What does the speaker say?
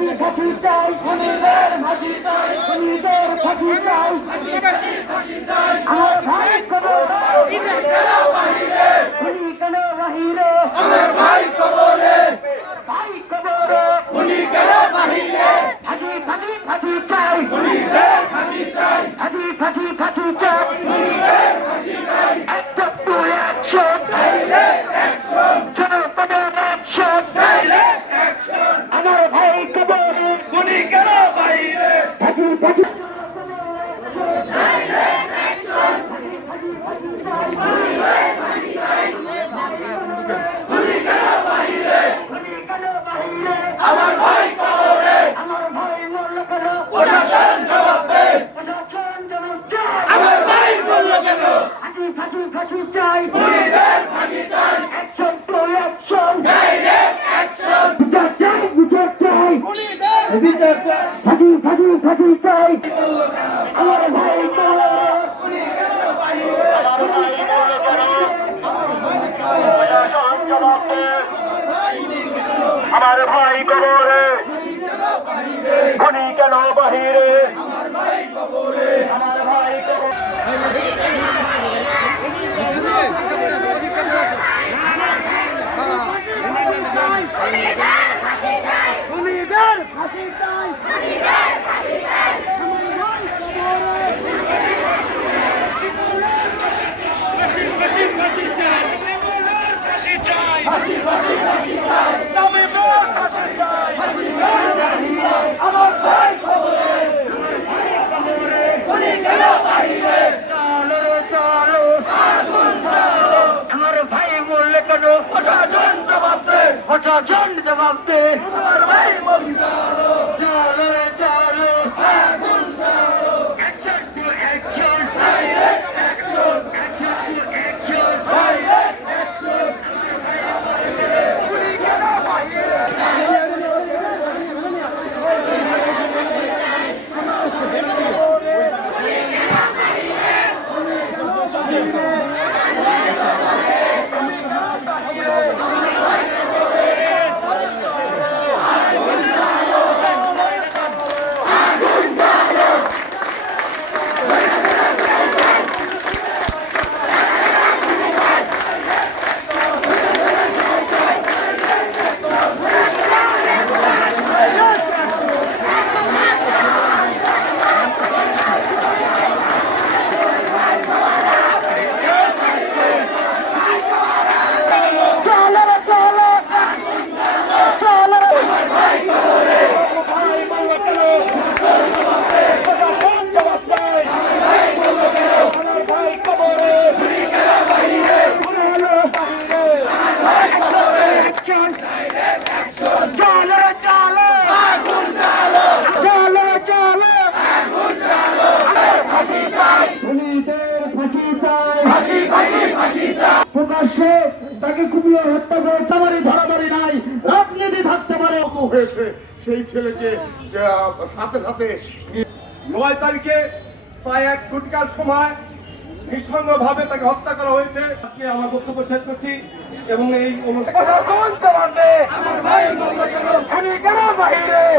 ফাঁসি চাই খুনিদের ফাঁসি চাই খুনিদের ফাঁসি চাই। আমার ভাই কবর খুনি কেন বাহিরে? আমার ভাই কবরে ভাই কবর খুনি কেন বাহিরে? ফাঁসি ফাঁসি ফাঁসি চাই। খুনিদের ফাঁসি চাই ফাঁসি ফাঁসি ফাঁসি চাই। একশো টু চাই। খুনিদের ফাঁসি চাই। Action to action direct action বিচার চাই বিচার চাই। খুনিদের বিচার চাই। ফাঁসি ফাঁসি ফাঁসি চাই। আমার ভাই চলো। প্রশাসন জবাব দে আমার ভাই কবরে। খুনি কেন বাহিরে? আমার ভাই কবরে। আমার ভাই বললে কেন? প্রশাসন জবাব দে প্রশাসন জবাব দে আমার ভাই বলল চলো রে চলো action to action direct action action to action direct action চলো রে চলো চলো রে প্রশাসন জবাব দেয় আমার ভাই কবরে চলো রে চলো চলো রে চলো খুনিদের ফাঁসি চাই ফাঁসি ফাঁসি ফাঁসি চাই প্রকাশ্যে তাকে কুপিয়ে হত্যা করে চামারি ধরাধরি নাই। রাজনীতি থাকতে পারে হয়েছে। সেই ছেলেকে সাথে সাথে নয় তারিখে প্রায় এক ঘটিকার সময় নিঃসঙ্গ ভাবে তাকে হত্যা করা হয়েছে। আজকে আমার বক্তব্য শেষ করছি এবং এই প্রশাসন আমার ভাই কেন? আমি কেন বাহিরে?